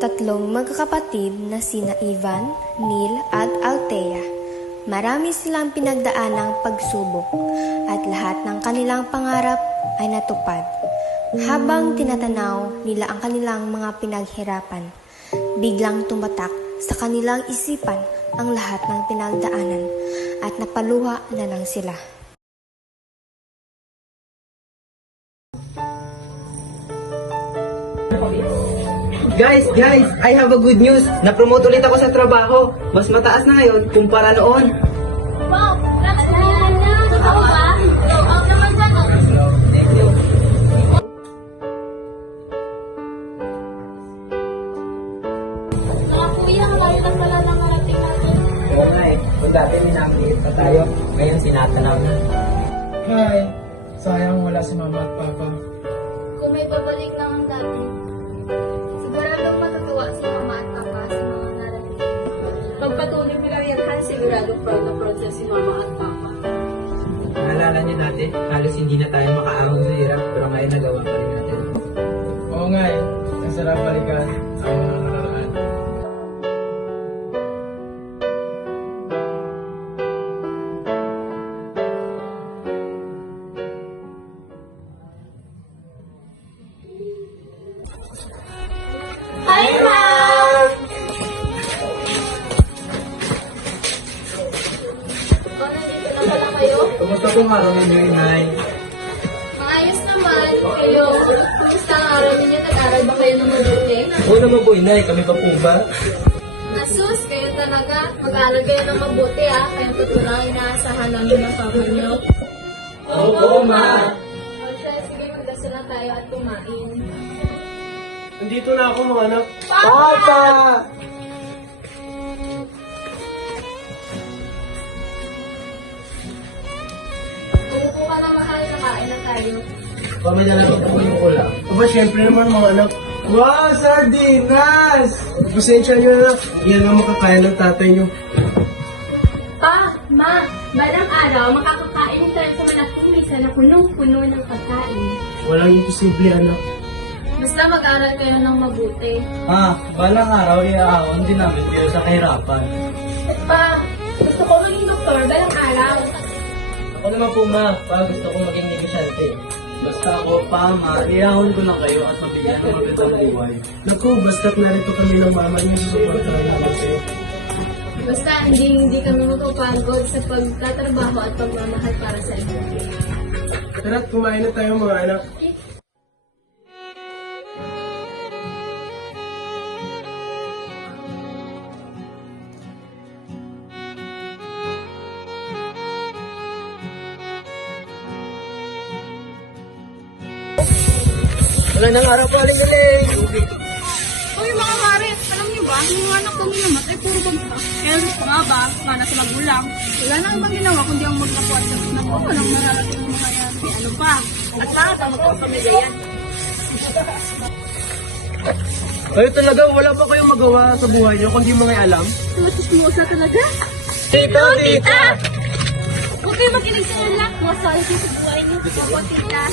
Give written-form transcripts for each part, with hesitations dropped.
tatlong magkakapatid na sina Ivan, Neil at Althea. Marami silang pinagdaanang pagsubok at lahat ng kanilang pangarap ay natupad. Habang tinatanaw nila ang kanilang mga pinaghirapan, biglang tumatak sa kanilang isipan ang lahat ng pinagdaanan at napaluha na lang sila. Guys, I have a good news. Na-promote ulit ako sa trabaho. Mas mataas na ngayon kumpara noon. Wow! Lakas na yan na! Ako ba? Oo naman dyan. Kuya, malayo lang pala ng marating natin. Oo nga eh. Kung dati minamiliit pa tayo, ngayon sinatanaw na. Hi! Sayang wala si mama at papa. Kung may babalik lang ang dati, siguradong matutuwa si mama at papa sa mga narating. Pagpatuloy mo lang yan, Han, sigurado proud na proud siya si mama at papa. Naalala niyo dati, halos hindi na tayo makaahon sa hirap, pero ngayon nagawa pa rin natin. Oo nga eh. Ang sarap balikan ang mga nakaraan. Hi, Ma'am! Nandito na pala kayo? Kumusta po araw ninyo, Inay? Maayos naman. Kayo, kumusta ang araw ninyo? Nag-aral ba kayo ng mabuti? Oo naman po, Inay. Kami pa po ba? Nasus, kayo talaga. Mag-aral kayo ng mabuti, ah. Kaya totoo lang inaasahan namin ng papa niyo. Oo, Ma. O siya, sige, magdasal na tayo at kumain. Nandito na ako mga anak. Papa! Umupo ka na mahal, nakain na tayo. Kami na lang po yung ulam. Aba, syempre naman mga anak. Wow, sardinas! Pasensya nyo na. Yan ang makakaya ng tatay nyo. Pa, ma, balang araw, makakakain tayo sa malaking misa na punong-puno ng pagkain. Walang imposible, anak. Basta mag-aral kayo ng mabuti. Balang araw, iaahon din namin kayo sa kahirapan. Pa, gusto ko maging doktor balang araw. Ako naman po, Ma. Gusto ko maging negosyante. Basta ako, Pa, Ma, iahon ko lang kayo at mabigyan ng magandang buhay. Naku, basta't narito kami ng mama niyo sa suportahan namin sa'yo. Basta hindi kami magpapagod sa pagtatrabaho at pagmamahal para sa inyo. Tara't kumain na tayo mga anak. Wala nang araw po, Aling Galing! Uy, mga Maris, alam niyo ba, yung mga anak kong namat ay puro bagsak. Kaya nga ba, mana sa magulang. Wala na ibang ginawa kundi ang magkakuha sa na ko. Walang nararating ng mga yan. Eh, ano pa? At saka tama ko ang pamilya yan. Kayo talaga, wala pa kayong magawa sa buhay niyo kundi mga alam? Matusmosa talaga. Tita! Tita! Huwag kayo makinig sa anak. Masaya kayo sa buhay niyo. Ako, tita.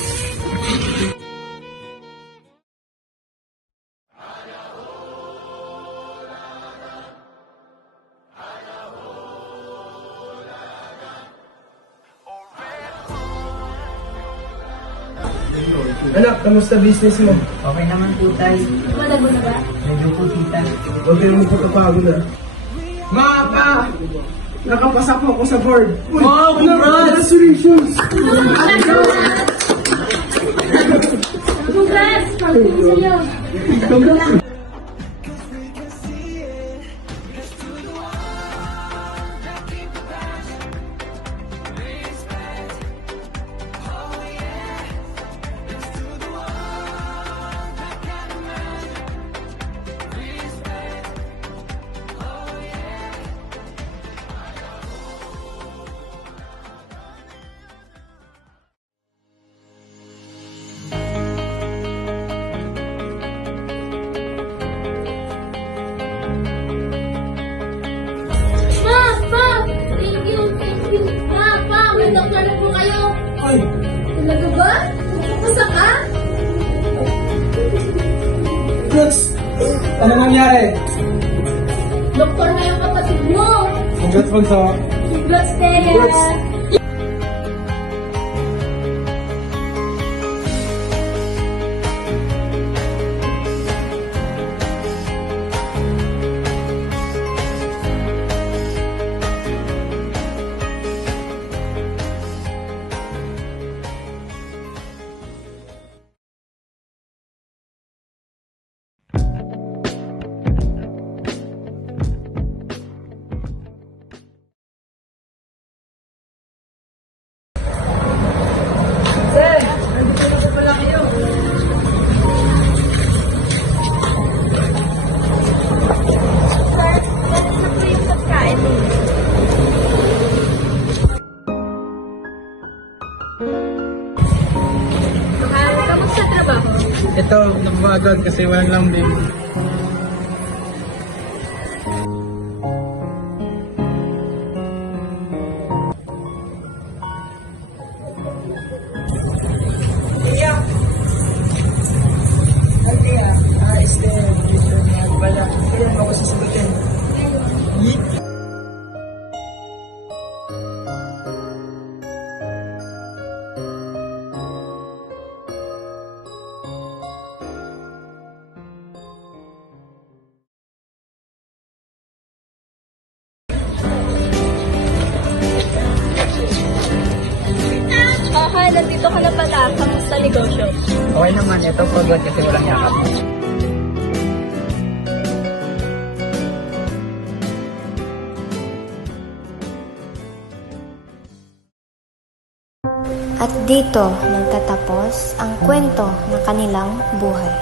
Anak, kamusta business mo? Okay naman po, Tay. Malago na ba? Medyo po, Tita. Huwag kayong magpapagod na. Ma, pa! Nakapasa po ako sa board. Wow, congrats! Congratulations! Congrats! Pag-sa'yo! Congrats! Ano nangyari? Doktor na yung kapatid mo! Congrats, Bunso. Congrats, Tere! Kamusta trabaho? Ito, napapagod kasi walang lambing. Hi, nandito ka na pala. Kamusta negosyo? Okay naman, ito pagod kasi walang yakap. At dito nagtatapos ang kwento ng kanilang buhay.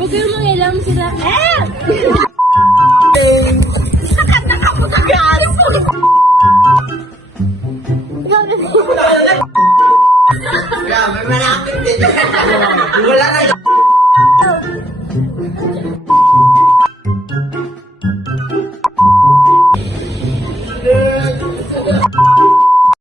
Huwag kayong mangilam sila. Wala na